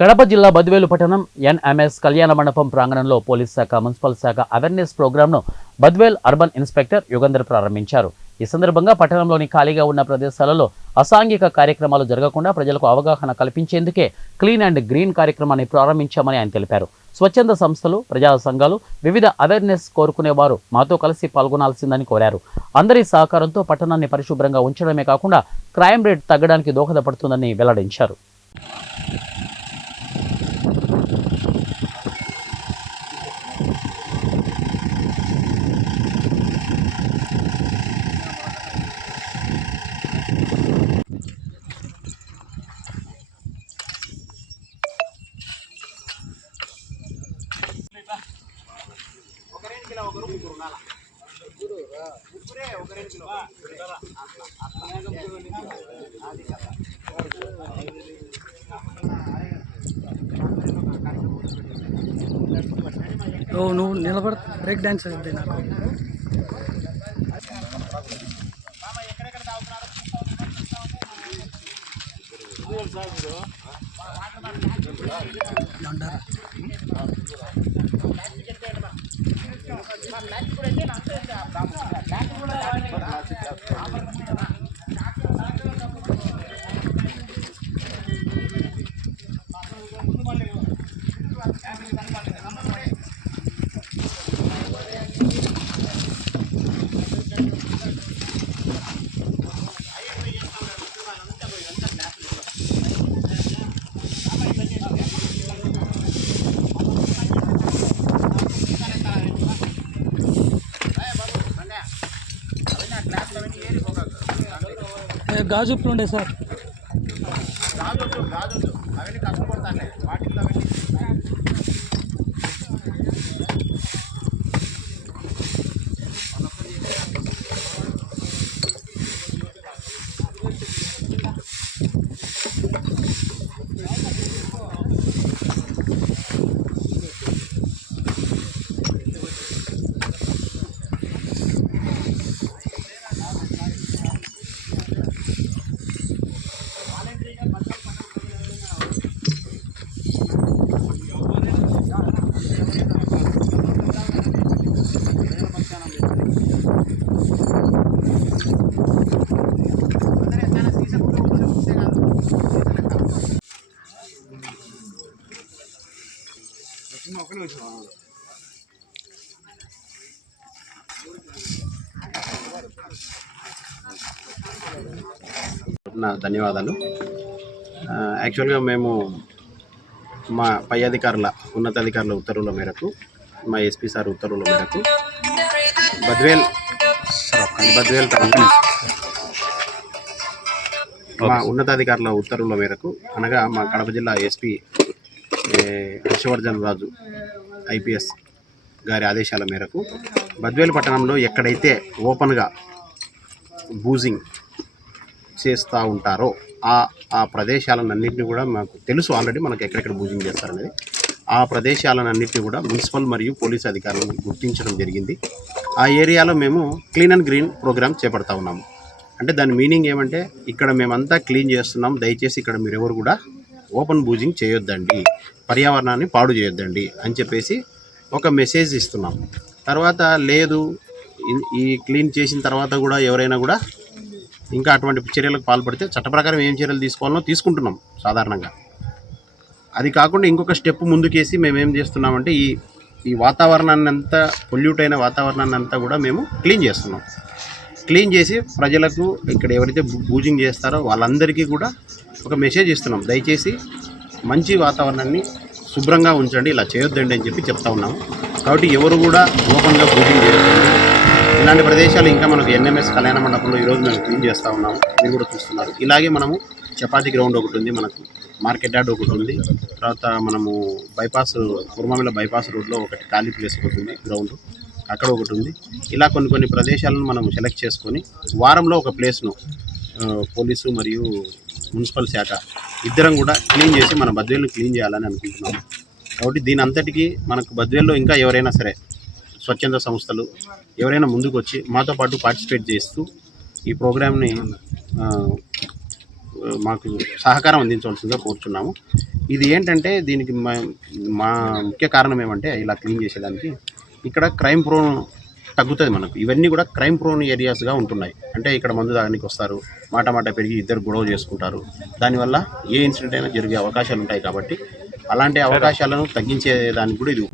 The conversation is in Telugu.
కడప జిల్లా బద్వేలు పట్టణం ఎన్ఎంఎస్ కళ్యాణ మండపం ప్రాంగణంలో పోలీస్ శాఖ, మున్సిపల్ శాఖ అవేర్నెస్ ప్రోగ్రాంను బద్వేల్ అర్బన్ ఇన్స్పెక్టర్ యుగంధర్ ప్రారంభించారు. ఈ సందర్భంగా పట్టణంలోని ఖాళీగా ఉన్న ప్రదేశాలలో అసాంఘిక కార్యక్రమాలు జరగకుండా ప్రజలకు అవగాహన కల్పించేందుకే క్లీన్ అండ్ గ్రీన్ కార్యక్రమాన్ని ప్రారంభించామని ఆయన తెలిపారు. స్వచ్ఛంద సంస్థలు, ప్రజా సంఘాలు, వివిధ అవేర్నెస్ కోరుకునేవారు మాతో కలిసి పాల్గొనాల్సిందని కోరారు. అందరి సహకారంతో పట్టణాన్ని పరిశుభ్రంగా ఉంచడమే కాకుండా క్రైమ్ రేట్ తగ్గడానికి దోహదపడుతుందని వెల్లడించారు. నువ్వు నిలబడ బ్రేక్ డాన్స్ వేస్తుంది నాకు. గాజులు ఉండే సార్, అవన్నీ కష్టపడతాను వాటిల్లో ధన్యవాదాలు. యాక్చువల్గా మేము మా పై అధికారుల, ఉన్నతాధికారుల ఉత్తర్వుల మేరకు, మా ఎస్పీ సార్ ఉత్తర్వుల మేరకు బద్వేల్ మా ఉన్నతాధికారుల ఉత్తర్వుల మేరకు అనగా మా కడప జిల్లా ఎస్పీ హర్షవర్ధన్ రాజు ఐపీఎస్ గారి ఆదేశాల మేరకు బద్వేలు పట్టణంలో ఎక్కడైతే ఓపెన్గా బూజింగ్ చేస్తూ ఉంటారో ఆ ప్రదేశాలన్నింటినీ కూడా మాకు తెలుసు ఆల్రెడీ, మనకు ఎక్కడెక్కడ బూజింగ్ చేస్తారనేది. ఆ ప్రదేశాలన్నింటినీ కూడా మున్సిపల్ మరియు పోలీస్ అధికారులను గుర్తించడం జరిగింది. ఆ ఏరియాలో మేము క్లీన్ అండ్ గ్రీన్ ప్రోగ్రామ్ చేపడతా ఉన్నాము. అంటే దాని మీనింగ్ ఏమంటే, ఇక్కడ మేమంతా క్లీన్ చేస్తున్నాం, దయచేసి ఇక్కడ మీరెవరు కూడా ఓపెన్ బూజింగ్ చేయొద్దండి, పర్యావరణాన్ని పాడు చేయొద్దండి అని చెప్పేసి ఒక మెసేజ్ ఇస్తున్నాం. తర్వాత లేదు, ఈ క్లీన్ చేసిన తర్వాత కూడా ఎవరైనా కూడా ఇంకా అటువంటి చర్యలకు పాల్పడితే చట్ట ప్రకారం ఏం చర్యలు తీసుకోవాలో తీసుకుంటున్నాం సాధారణంగా. అది కాకుండా ఇంకొక స్టెప్ ముందుకేసి మేము ఏం చేస్తున్నామంటే, ఈ వాతావరణాన్ని అంతా, పొల్యూట్ అయిన వాతావరణాన్ని అంతా కూడా మేము క్లీన్ చేస్తున్నాం. క్లీన్ చేసి ప్రజలకు ఇక్కడ ఎవరైతే బూజింగ్ చేస్తారో వాళ్ళందరికీ కూడా ఒక మెసేజ్ ఇస్తున్నాం, దయచేసి మంచి వాతావరణాన్ని శుభ్రంగా ఉంచండి, ఇలా చేయొద్దండి అని చెప్పి చెప్తా ఉన్నాము. కాబట్టి ఎవరు కూడా ఓపెన్గా బూజింగ్ చేయొద్దండి. ఇలాంటి ప్రదేశాలు ఇంకా మనకు ఎన్ఎంఎస్ కళ్యాణ మండపంలో ఈరోజు మేము క్లీన్ చేస్తూ ఉన్నాము, మీరు కూడా చూస్తున్నారు. ఇలాగే మనము చపాతీ గ్రౌండ్ ఒకటి ఉంది, మనకు మార్కెట్ యార్డ్ ఒకటి ఉంది, తర్వాత మనము బైపాస్ కుర్మామిల బైపాస్ రోడ్లో ఒకటి ఖాళీ ప్లేస్ ఒకటి ఉంది గ్రౌండ్, అక్కడ ఒకటి ఉంది. ఇలా కొన్ని ప్రదేశాలను మనం సెలెక్ట్ చేసుకొని వారంలో ఒక ప్లేస్ను పోలీసు మరియు మున్సిపల్ శాఖ ఇద్దరం కూడా క్లీన్ చేసి మన బద్వేలును క్లీన్ చేయాలని అనుకుంటున్నాము. కాబట్టి దీని అంతటికీ మనకు బద్వేల్లో ఇంకా ఎవరైనా సరే స్వచ్ఛంద సంస్థలు ఎవరైనా ముందుకు వచ్చి మాతో పాటు పార్టిసిపేట్ చేస్తూ ఈ ప్రోగ్రామ్ని మాకు సహకారం అందించవలసిందిగా కోరుచున్నాము. ఇది ఏంటంటే దీనికి మా ముఖ్య కారణం ఏమంటే ఇలా క్లీన్ చేసేదానికి ఇక్కడ క్రైమ్ ప్రోన్ తగ్గుతుంది మనకు. ఇవన్నీ కూడా క్రైమ్ ప్రోన్ ఏరియాస్గా ఉంటున్నాయి. అంటే ఇక్కడ మందు తాగడానికి వస్తారు, మాట పెరిగి ఇద్దరు గొడవ చేసుకుంటారు. దానివల్ల ఏ ఇన్సిడెంట్ అయినా జరిగే అవకాశాలు ఉంటాయి. కాబట్టి అలాంటి అవకాశాలను తగ్గించేదానికి కూడా ఇది